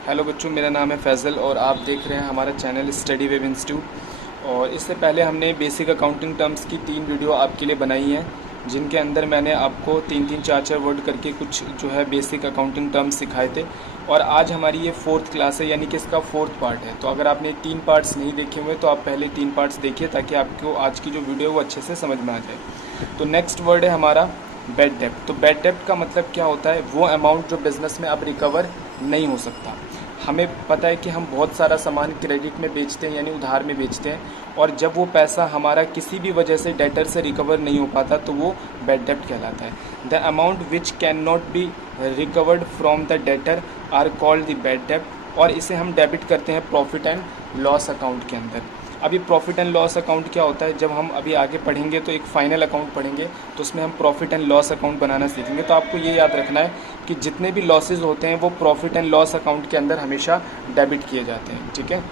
Hello बच्चों, मेरा नाम है फैज़ल और आप देख रहे हैं हमारा चैनल स्टडी वेब इंस्टीट्यूट। और इससे पहले हमने बेसिक अकाउंटिंग टर्म्स की 3 वीडियो आपके लिए बनाई हैं, जिनके अंदर मैंने आपको 3-3 4-4 वर्ड करके कुछ जो है बेसिक अकाउंटिंग टर्म्स सिखाए थे। और आज हमारी ये 4th क्लास है, यानी कि इसका 4th पार्ट है। तो अगर आपने 3 पार्ट्स नहीं देखे हुए तो आप पहले 3 पार्ट्स देखिए, ताकि आपको आज की जो वीडियो है वो अच्छे से समझ में आ जाए। तो नेक्स्ट वर्ड है हमारा बैड डेप्ट। तो बैड डेप्ट का मतलब क्या होता है? वो अमाउंट जो बिज़नेस में अब रिकवर नहीं हो सकता। हमें पता है कि हम बहुत सारा सामान क्रेडिट में बेचते हैं, यानी उधार में बेचते हैं, और जब वो पैसा हमारा किसी भी वजह से डेटर से रिकवर नहीं हो पाता तो वो बैड डेप्ट कहलाता है। The amount which can not be recovered from the debtor are called the bad डेप्ट। और इसे हम डेबिट करते हैं प्रॉफिट एंड लॉस अकाउंट के अंदर। अभी प्रॉफिट एंड लॉस अकाउंट क्या होता है? जब हम अभी आगे पढ़ेंगे तो एक फाइनल अकाउंट पढ़ेंगे, तो उसमें हम प्रॉफिट एंड लॉस अकाउंट बनाना सीखेंगे। तो आपको ये याद रखना है कि जितने भी लॉसेज होते हैं वो प्रॉफिट एंड लॉस अकाउंट के अंदर हमेशा डेबिट किए जाते हैं। ठीक है।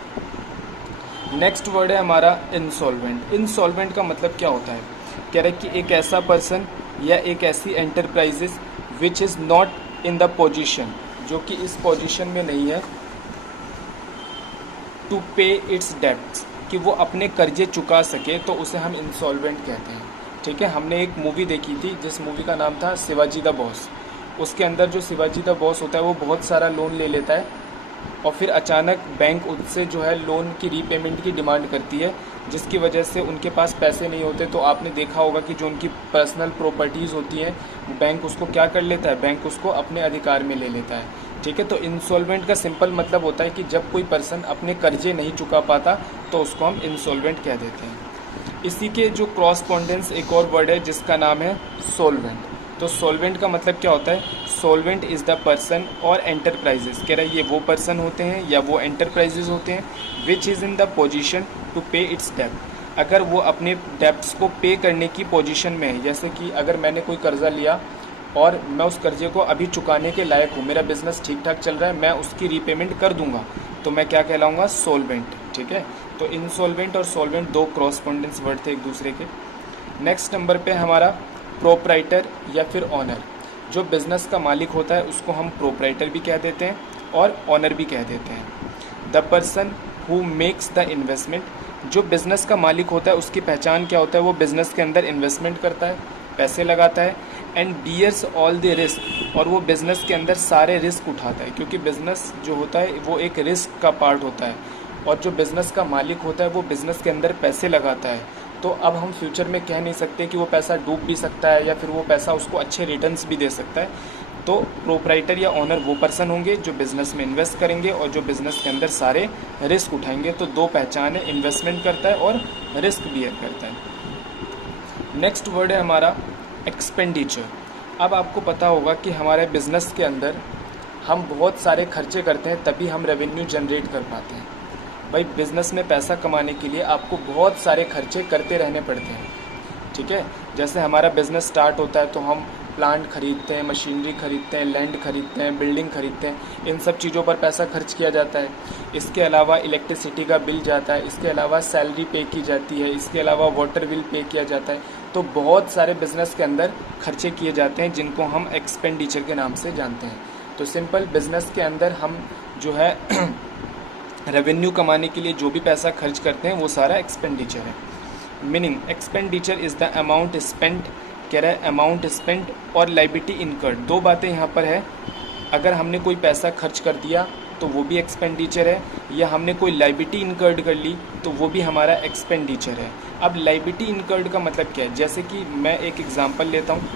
नेक्स्ट वर्ड है हमारा इंसॉल्वेंट। इंसॉल्वेंट का मतलब क्या होता है? कह रहे कि एक ऐसा पर्सन या एक ऐसी enterprises which is not in the position, जो कि इस पोजिशन में नहीं है, टू पे इट्स डेब्ट्स, कि वो अपने कर्जे चुका सके, तो उसे हम इंसॉल्वेंट कहते हैं। ठीक है। हमने एक मूवी देखी थी जिस मूवी का नाम था शिवाजी द बॉस। उसके अंदर जो शिवाजी द बॉस होता है वो बहुत सारा लोन ले लेता है, और फिर अचानक बैंक उससे जो है लोन की रीपेमेंट की डिमांड करती है, जिसकी वजह से उनके पास पैसे नहीं होते। तो आपने देखा होगा कि जो उनकी पर्सनल प्रॉपर्टीज़ होती हैं, बैंक उसको क्या कर लेता है? बैंक उसको अपने अधिकार में ले लेता है। ठीक है। तो इंसॉल्वेंट का सिंपल मतलब होता है कि जब कोई पर्सन अपने कर्जे नहीं चुका पाता तो उसको हम इंसॉल्वेंट कह देते हैं। इसी के जो क्रॉसपॉन्डेंस एक और वर्ड है जिसका नाम है सोल्वेंट। तो सोल्वेंट का मतलब क्या होता है? सोल्वेंट इज़ द पर्सन और एंटरप्राइजेस, कह रहा है ये वो पर्सन होते हैं या वो एंटरप्राइजेस होते हैं which is in the position to pay its डेब्ट। अगर वो अपने डेब्ट्स को पे करने की पोजीशन में है, जैसे कि अगर मैंने कोई कर्जा लिया और मैं उस कर्जे को अभी चुकाने के लायक हूँ, मेरा बिजनेस ठीक ठाक चल रहा है, मैं उसकी रीपेमेंट कर दूंगा, तो मैं क्या कहलाऊंगा? सोल्वेंट। ठीक है। तो इंसॉल्वेंट और सोल्वेंट दो क्रॉसपॉन्डेंस वर्ड थे एक दूसरे के। नेक्स्ट नंबर पे हमारा प्रोप्राइटर या फिर ऑनर। जो बिज़नेस का मालिक होता है उसको हम प्रोप्राइटर भी कह देते हैं और ऑनर भी कह देते हैं। The person who makes the investment. जो बिज़नेस का मालिक होता है उसकी पहचान क्या होता है? वो बिज़नेस के अंदर इन्वेस्टमेंट करता है, पैसे लगाता है, and bears all the risk. और वो बिज़नेस के अंदर सारे रिस्क उठाता है, क्योंकि बिज़नेस जो होता है वो एक रिस्क का पार्ट होता है। और जो बिज़नेस का मालिक होता है वो बिज़नेस के अंदर पैसे लगाता है। तो अब हम फ्यूचर में कह नहीं सकते कि वो पैसा डूब भी सकता है या फिर वो पैसा उसको अच्छे रिटर्न्स भी दे सकता है। तो प्रोप्राइटर या ऑनर वो पर्सन होंगे जो बिज़नेस में इन्वेस्ट करेंगे और जो बिज़नेस के अंदर सारे रिस्क उठाएंगे। तो दो पहचान है, इन्वेस्टमेंट करता है और रिस्क बियर करता है। नेक्स्ट वर्ड है हमारा एक्सपेंडिचर। अब आपको पता होगा कि हमारे बिज़नेस के अंदर हम बहुत सारे खर्चे करते हैं, तभी हम रेवेन्यू जनरेट कर पाते हैं। भाई, बिज़नेस में पैसा कमाने के लिए आपको बहुत सारे खर्चे करते रहने पड़ते हैं। ठीक है। जैसे हमारा बिज़नेस स्टार्ट होता है तो हम प्लांट खरीदते हैं, मशीनरी खरीदते हैं, लैंड खरीदते हैं, बिल्डिंग खरीदते हैं, इन सब चीज़ों पर पैसा खर्च किया जाता है। इसके अलावा इलेक्ट्रिसिटी का बिल जाता है, इसके अलावा सैलरी पे की जाती है, इसके अलावा वाटर बिल पे किया जाता है। तो बहुत सारे बिज़नेस के अंदर खर्चे किए जाते हैं जिनको हम एक्सपेंडिचर के नाम से जानते हैं। तो सिंपल बिज़नेस के अंदर हम जो है रेवेन्यू कमाने के लिए जो भी पैसा खर्च करते हैं वो सारा एक्सपेंडिचर है। Meaning expenditure is the amount spent, कह रहा है अमाउंट स्पेंट और लायबिलिटी इनकर्ड। दो बातें यहाँ पर है। अगर हमने कोई पैसा खर्च कर दिया तो वो भी एक्सपेंडिचर है, या हमने कोई लायबिलिटी इनकर्ड कर ली तो वो भी हमारा एक्सपेंडिचर है। अब लायबिलिटी इनकर्ड का मतलब क्या है? जैसे कि मैं एक एग्जांपल लेता हूँ।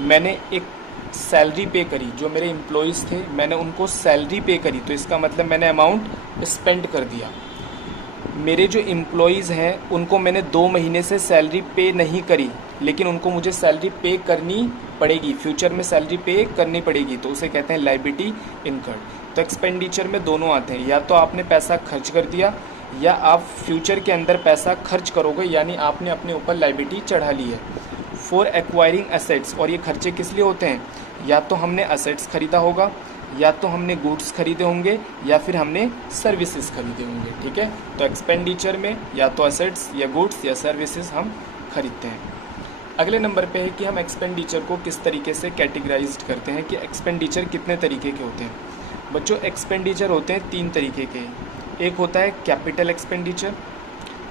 मैंने एक सैलरी पे करी, जो मेरे एम्प्लॉयज़ थे मैंने उनको सैलरी पे करी, तो इसका मतलब मैंने अमाउंट स्पेंड कर दिया। मेरे जो एम्प्लॉयज़ हैं उनको मैंने 2 महीने से सैलरी पे नहीं करी, लेकिन उनको मुझे सैलरी पे करनी पड़ेगी, फ्यूचर में सैलरी पे करनी पड़ेगी, तो उसे कहते हैं लायबिलिटी इनकर्ड। तो एक्सपेंडिचर में दोनों आते हैं, या तो आपने पैसा खर्च कर दिया या आप फ्यूचर के अंदर पैसा खर्च करोगे, यानी आपने अपने ऊपर लायबिलिटी चढ़ा ली है। फॉर एक्वायरिंग एसेट्स, और ये खर्चे किस लिए होते हैं? या तो हमने असेट्स खरीदा होगा, या तो हमने गुड्स खरीदे होंगे, या फिर हमने सर्विसेज खरीदे होंगे। ठीक है। तो एक्सपेंडिचर में या तो असेट्स या गुड्स या सर्विसेज हम खरीदते हैं। अगले नंबर पे है कि हम एक्सपेंडिचर को किस तरीके से कैटेगराइज्ड करते हैं, कि एक्सपेंडिचर कितने तरीके के होते हैं। बच्चों एक्सपेंडिचर होते हैं तीन तरीके के। एक होता है कैपिटल एक्सपेंडिचर,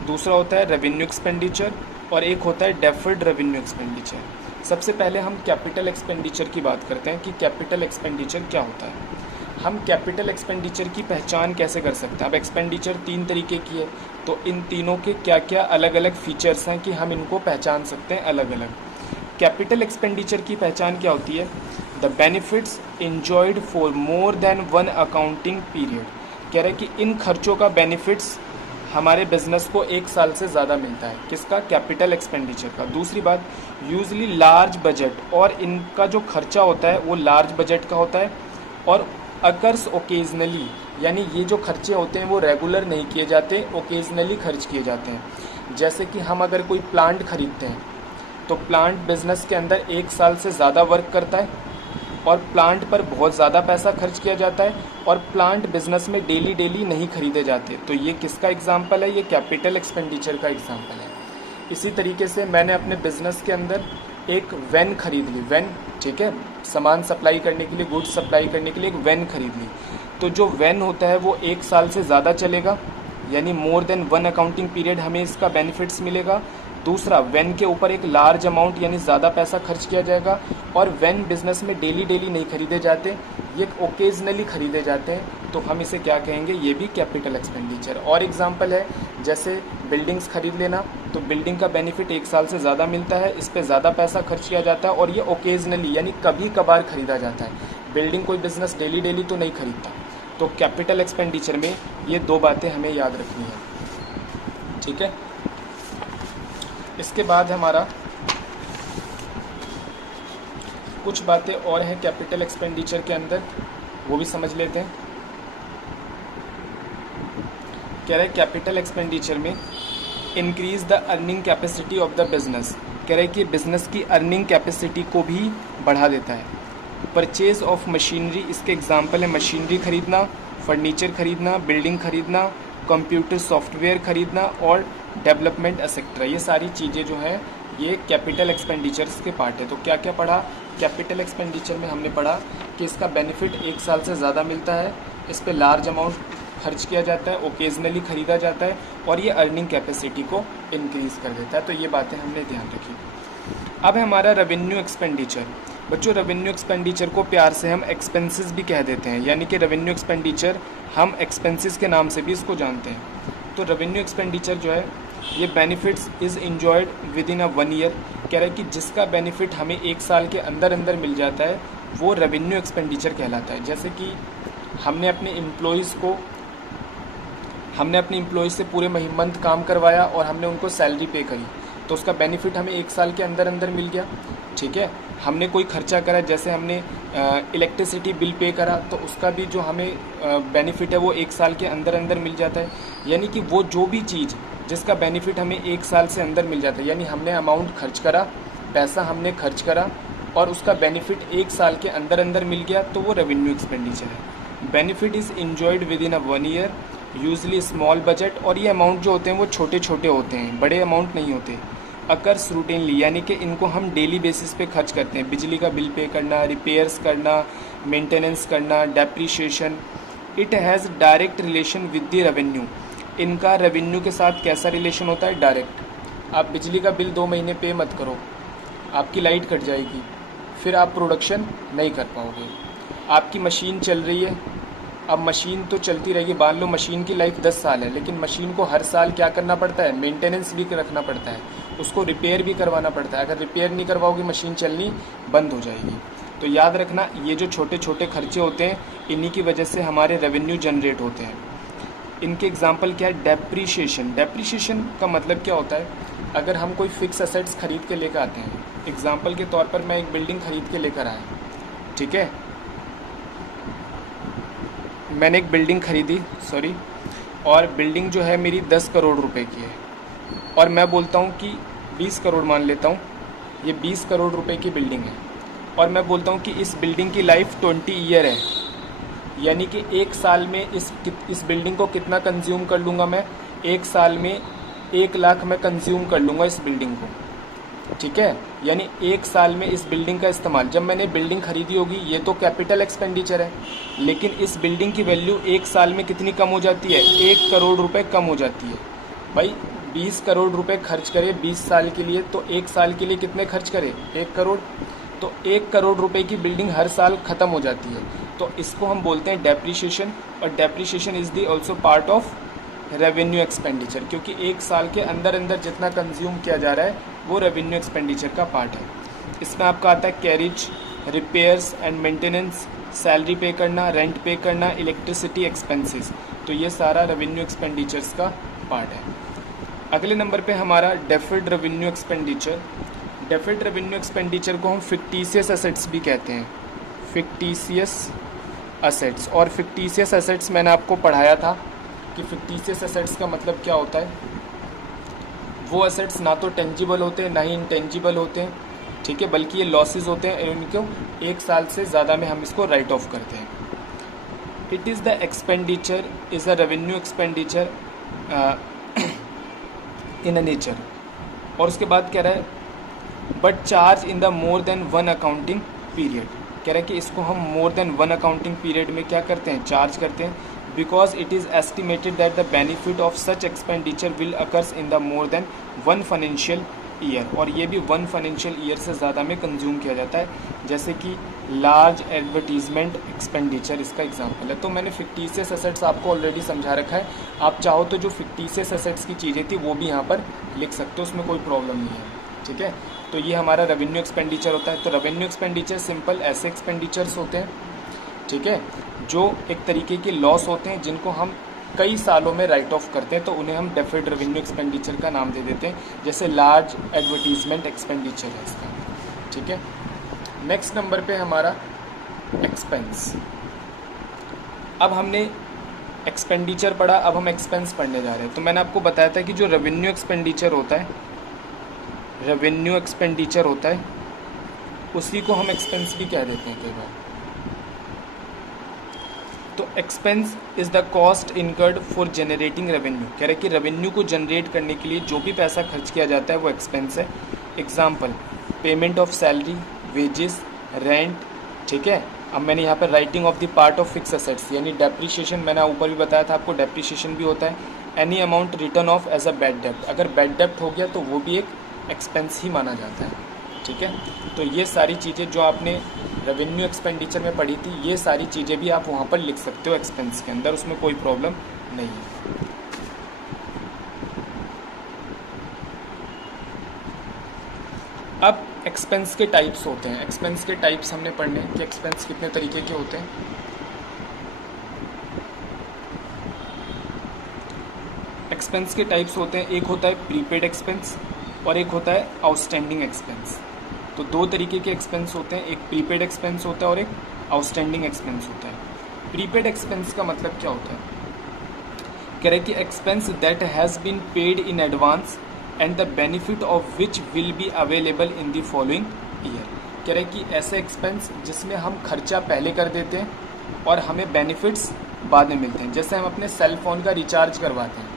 दूसरा होता है रेवेन्यू एक्सपेंडिचर, और एक होता है डेफर्ड रेवेन्यू एक्सपेंडिचर। सबसे पहले हम कैपिटल एक्सपेंडिचर की बात करते हैं कि कैपिटल एक्सपेंडिचर क्या होता है। हम कैपिटल एक्सपेंडिचर की पहचान कैसे कर सकते हैं। अब एक्सपेंडिचर तीन तरीके की है, तो इन तीनों के क्या क्या अलग अलग फीचर्स हैं कि हम इनको पहचान सकते हैं अलग अलग। कैपिटल एक्सपेंडिचर की पहचान क्या होती है? The benefits enjoyed for more than one accounting period. कह रहे हैं कि इन खर्चों का बेनिफिट्स हमारे बिजनेस को एक साल से ज़्यादा मिलता है। किसका? कैपिटल एक्सपेंडिचर का। दूसरी बात, यूजली लार्ज बजट, और इनका जो खर्चा होता है वो लार्ज बजट का होता है, और अकर्स ओकेजनली, यानी ये जो खर्चे होते हैं वो रेगुलर नहीं किए जाते, ओकेजनली खर्च किए जाते हैं। जैसे कि हम अगर कोई प्लांट खरीदते हैं तो प्लांट बिजनेस के अंदर एक साल से ज़्यादा वर्क करता है, और प्लांट पर बहुत ज़्यादा पैसा खर्च किया जाता है, और प्लांट बिजनेस में डेली डेली नहीं खरीदे जाते। तो ये किसका एग्जाम्पल है? ये कैपिटल एक्सपेंडिचर का एग्जाम्पल है। इसी तरीके से मैंने अपने बिजनेस के अंदर एक वैन खरीद ली, वैन, ठीक है, सामान सप्लाई करने के लिए, गुड्स सप्लाई करने के लिए एक वैन खरीद ली। तो जो वैन होता है वो एक साल से ज़्यादा चलेगा, यानी more than one accounting period हमें इसका बेनिफिट्स मिलेगा। दूसरा, वैन के ऊपर एक लार्ज अमाउंट यानी ज़्यादा पैसा खर्च किया जाएगा, और वैन बिजनेस में डेली डेली नहीं खरीदे जाते, ये ओकेजनली खरीदे जाते हैं, तो हम इसे क्या कहेंगे? ये भी कैपिटल एक्सपेंडिचर। और एग्जांपल है जैसे बिल्डिंग्स खरीद लेना, तो बिल्डिंग का बेनिफिट एक साल से ज़्यादा मिलता है, इस पर ज़्यादा पैसा खर्च किया जाता है, और ये ओकेजनली यानी कभी कभार खरीदा जाता है। बिल्डिंग कोई बिजनेस डेली डेली तो नहीं खरीदता। तो कैपिटल एक्सपेंडिचर में ये दो बातें हमें याद रखनी है, ठीक है। इसके बाद हमारा कुछ बातें और हैं कैपिटल एक्सपेंडिचर के अंदर, वो भी समझ लेते हैं। कह रहे कैपिटल एक्सपेंडिचर में increase the earning capacity of the business. कह रहे कि बिजनेस की अर्निंग कैपेसिटी को भी बढ़ा देता है। परचेज ऑफ मशीनरी, इसके एग्जांपल है मशीनरी खरीदना, फर्नीचर खरीदना, बिल्डिंग खरीदना, कंप्यूटर सॉफ्टवेयर खरीदना, और डेवलपमेंट एक्सेट्रा। ये सारी चीज़ें जो हैं ये कैपिटल एक्सपेंडिचर्स के पार्ट है। तो क्या क्या पढ़ा कैपिटल एक्सपेंडिचर में? हमने पढ़ा कि इसका बेनिफिट एक साल से ज़्यादा मिलता है, इस पर लार्ज अमाउंट खर्च किया जाता है, ओकेजनली ख़रीदा जाता है, और ये अर्निंग कैपेसिटी को इंक्रीज़ कर देता है। तो ये बातें हमने ध्यान रखी। अब है हमारा रेवेन्यू एक्सपेंडिचर। बच्चों, रेवेन्यू एक्सपेंडिचर को प्यार से हम एक्सपेंसेस भी कह देते हैं, यानी कि रेवेन्यू एक्सपेंडिचर हम एक्सपेंसेस के नाम से भी इसको जानते हैं। तो रेवेन्यू एक्सपेंडिचर जो है ये benefits is enjoyed with in a 1 year. कह रहा है कि जिसका बेनिफिट हमें एक साल के अंदर अंदर मिल जाता है वो रेवेन्यू एक्सपेंडिचर कहलाता है। जैसे कि हमने अपने एम्प्लॉयज़ से पूरे मंथ काम करवाया और हमने उनको सैलरी पे करी, तो उसका बेनिफिट हमें एक साल के अंदर अंदर मिल गया, ठीक है। हमने कोई खर्चा करा, जैसे हमने इलेक्ट्रिसिटी बिल पे करा, तो उसका भी जो हमें बेनिफिट है वो एक साल के अंदर अंदर मिल जाता है। यानी कि वो जो भी चीज़ जिसका बेनिफिट हमें एक साल से अंदर मिल जाता है, यानी हमने अमाउंट खर्च करा, पैसा हमने खर्च करा, और उसका बेनिफिट एक साल के अंदर अंदर मिल गया, तो वो रेवेन्यू एक्सपेंडिचर है। Benefit is enjoyed with in a 1 year, usually small budget, और ये अमाउंट जो होते हैं वो छोटे छोटे होते हैं, बड़े अमाउंट नहीं होते। अकर्स रूटीनली, यानी कि इनको हम डेली बेसिस पे खर्च करते हैं। बिजली का बिल पे करना, रिपेयर्स करना, मेंटेनेंस करना, depreciation. It has direct relation with the revenue. इनका रेवेन्यू के साथ कैसा रिलेशन होता है? डायरेक्ट। आप बिजली का बिल 2 महीने पे मत करो, आपकी लाइट कट जाएगी, फिर आप प्रोडक्शन नहीं कर पाओगे। आपकी मशीन चल रही है, अब मशीन तो चलती रहेगी, मान लो मशीन की लाइफ 10 साल है, लेकिन मशीन को हर साल क्या करना पड़ता है? मेंटेनेंस भी रखना पड़ता है, उसको रिपेयर भी करवाना पड़ता है। अगर रिपेयर नहीं करवाओगे मशीन चलनी बंद हो जाएगी। तो याद रखना, ये जो छोटे छोटे खर्चे होते हैं इन्हीं की वजह से हमारे रेवेन्यू जनरेट होते हैं। इनके एग्जाम्पल क्या है? डेप्रीशिएशन। डेप्रीशिएशन का मतलब क्या होता है? अगर हम कोई फिक्स असेट्स खरीद के लेकर आते हैं, एग्जाम्पल के तौर पर मैं एक बिल्डिंग खरीद के लेकर आया, ठीक है, मैंने एक बिल्डिंग खरीदी, और बिल्डिंग जो है मेरी 10 करोड़ रुपए की है, और मैं बोलता हूँ कि 20 करोड़ मान लेता हूँ, ये 20 करोड़ रुपए की बिल्डिंग है, और मैं बोलता हूँ कि इस बिल्डिंग की लाइफ 20 ईयर है, यानी कि एक साल में इस बिल्डिंग को कितना कंज्यूम कर लूँगा मैं? एक साल में 1 लाख मैं कंज्यूम कर लूँगा इस बिल्डिंग को, ठीक है, यानी 1 साल में इस बिल्डिंग का इस्तेमाल, जब मैंने बिल्डिंग खरीदी होगी ये तो कैपिटल एक्सपेंडिचर है, लेकिन इस बिल्डिंग की वैल्यू 1 साल में कितनी कम हो जाती है, 1 करोड़ रुपए कम हो जाती है। भाई 20 करोड़ रुपए खर्च करे 20 साल के लिए, तो 1 साल के लिए कितने खर्च करे, 1 करोड़। तो 1 करोड़ रुपए की बिल्डिंग हर साल ख़त्म हो जाती है, तो इसको हम बोलते हैं डेप्रिशिएशन। और depreciation is the also part of revenue expenditure, क्योंकि 1 साल के अंदर अंदर जितना कंज्यूम किया जा रहा है वो रेवेन्यू एक्सपेंडिचर का पार्ट है। इसमें आपका आता है carriage, repairs and maintenance, salary पे करना, रेंट पे करना, इलेक्ट्रिसिटी एक्सपेंसेस, तो ये सारा रेवेन्यू एक्सपेंडिचर्स का पार्ट है। अगले नंबर पे हमारा deferred revenue expenditure. Deferred revenue expenditure को हम फिक्टिशियस असेट्स भी कहते हैं, फिक्टिशियस असेट्स। और फिक्टिशियस असेट्स मैंने आपको पढ़ाया था कि फिक्टिशियस असेट्स का मतलब क्या होता है। वो असेट्स ना तो टेंजिबल होते हैं ना ही इंटेंजिबल होते हैं, ठीक है, बल्कि ये लॉसेस होते हैं, इनको 1 साल से ज़्यादा में हम इसको राइट ऑफ करते हैं। It is the expenditure is a revenue expenditure in a nature. और उसके बाद कह रहा है but charge in the more than 1 accounting period. कह रहा है कि इसको हम मोर देन 1 अकाउंटिंग पीरियड में क्या करते हैं, चार्ज करते हैं, because it is estimated that the benefit of such expenditure will occurs in the more than 1 financial year. और ये भी 1 फाइनेंशियल ईयर से ज़्यादा में कंज्यूम किया जाता है, जैसे कि लार्ज एडवर्टीजमेंट एक्सपेंडिचर इसका एग्जाम्पल है। तो मैंने फिक्टिशियस असेट्स आपको ऑलरेडी समझा रखा है, आप चाहो तो जो फिक्टिशियस असेट्स की चीज़ें थी वो भी यहाँ पर लिख सकते हो, उसमें कोई प्रॉब्लम नहीं है, ठीक है। तो ये हमारा रेवेन्यू एक्सपेंडिचर होता है। तो रेवेन्यू एक्सपेंडिचर सिंपल ऐसे एक्सपेंडिचर्स होते हैं, ठीक है, जो एक तरीके के लॉस होते हैं जिनको हम कई सालों में राइट ऑफ करते हैं, तो उन्हें हम डेफर्ड रेवेन्यू एक्सपेंडिचर का नाम दे देते हैं, जैसे लार्ज एडवर्टीजमेंट एक्सपेंडिचर है इसका, ठीक है। नेक्स्ट नंबर पे हमारा एक्सपेंस। अब हमने एक्सपेंडिचर पढ़ा, अब हम एक्सपेंस पढ़ने जा रहे हैं। तो मैंने आपको बताया था कि जो रेवेन्यू एक्सपेंडिचर होता है, रेवेन्यू एक्सपेंडिचर होता है, उसी को हम एक्सपेंस भी कह देते हैं कई बार। तो expense is the cost incurred for generating revenue. कह रहे कि रेवेन्यू को जनरेट करने के लिए जो भी पैसा खर्च किया जाता है वो एक्सपेंस है। Example payment of salary, wages, rent, ठीक है। अब मैंने यहाँ पर writing of the part of fix assets, यानी डेप्रिशिएशन, मैंने ऊपर भी बताया था आपको डेप्रिशिएशन भी होता है। Any amount return of as a bad डेप्ट, अगर बैड डेप्ट हो गया तो वो भी एक एक्सपेंस ही माना जाता है, ठीक है। तो ये सारी चीज़ें जो आपने रेवेन्यू एक्सपेंडिचर में पढ़ी थी, ये सारी चीज़ें भी आप वहाँ पर लिख सकते हो एक्सपेंस के अंदर, उसमें कोई प्रॉब्लम नहीं है। अब एक्सपेंस के टाइप्स होते हैं, एक्सपेंस के टाइप्स हमने पढ़ने कि एक्सपेंस कितने तरीके के होते हैं। एक्सपेंस के टाइप्स होते हैं, एक होता है प्रीपेड एक्सपेंस और एक होता है आउटस्टैंडिंग एक्सपेंस। तो 2 तरीके के एक्सपेंस होते हैं, एक प्रीपेड एक्सपेंस होता है और एक आउटस्टैंडिंग एक्सपेंस होता है। प्रीपेड एक्सपेंस का मतलब क्या होता है, कह रहे कि expense that has been paid in advance and the benefit of which will be available in the following year. कह रहे कि ऐसे एक्सपेंस जिसमें हम खर्चा पहले कर देते हैं और हमें बेनिफिट्स बाद में मिलते हैं। जैसे हम अपने सेल फ़ोन का रिचार्ज करवाते हैं,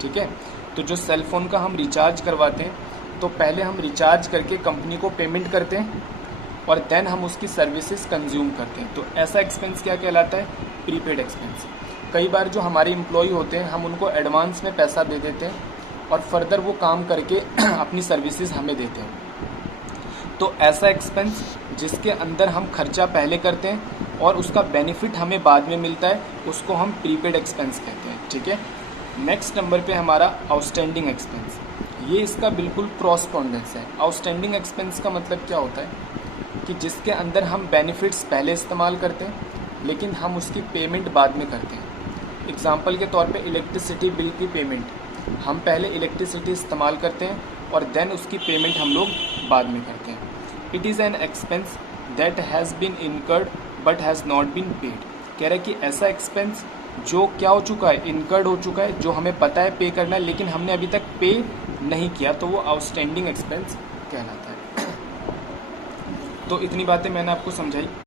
ठीक है, तो जो सेल फ़ोन का हम रिचार्ज करवाते हैं तो पहले हम रिचार्ज करके कंपनी को पेमेंट करते हैं और देन हम उसकी सर्विसेज कंज्यूम करते हैं। तो ऐसा एक्सपेंस क्या कहलाता है, प्रीपेड एक्सपेंस। कई बार जो हमारे एम्प्लॉय होते हैं हम उनको एडवांस में पैसा दे देते हैं और फर्दर वो काम करके अपनी सर्विसेज हमें देते हैं। तो ऐसा एक्सपेंस जिसके अंदर हम खर्चा पहले करते हैं और उसका बेनिफिट हमें बाद में मिलता है, उसको हम प्रीपेड एक्सपेंस कहते हैं, ठीक है। नेक्स्ट नंबर पे हमारा आउटस्टैंडिंग एक्सपेंस, ये इसका बिल्कुल क्रॉसपोंडेंस है। आउटस्टैंडिंग एक्सपेंस का मतलब क्या होता है कि जिसके अंदर हम बेनिफिट्स पहले इस्तेमाल करते हैं लेकिन हम उसकी पेमेंट बाद में करते हैं। एग्जांपल के तौर पे इलेक्ट्रिसिटी बिल की पेमेंट, हम पहले इलेक्ट्रिसिटी इस्तेमाल करते हैं और देन उसकी पेमेंट हम लोग बाद में करते हैं। It is an expense that has been incurred but has not been paid. कह रहा है कि ऐसा एक्सपेंस जो क्या हो चुका है, इनकर्ड हो चुका है, जो हमें पता है पे करना है लेकिन हमने अभी तक पे नहीं किया, तो वो आउटस्टैंडिंग एक्सपेंस कहलाता है। तो इतनी बातें मैंने आपको समझाई।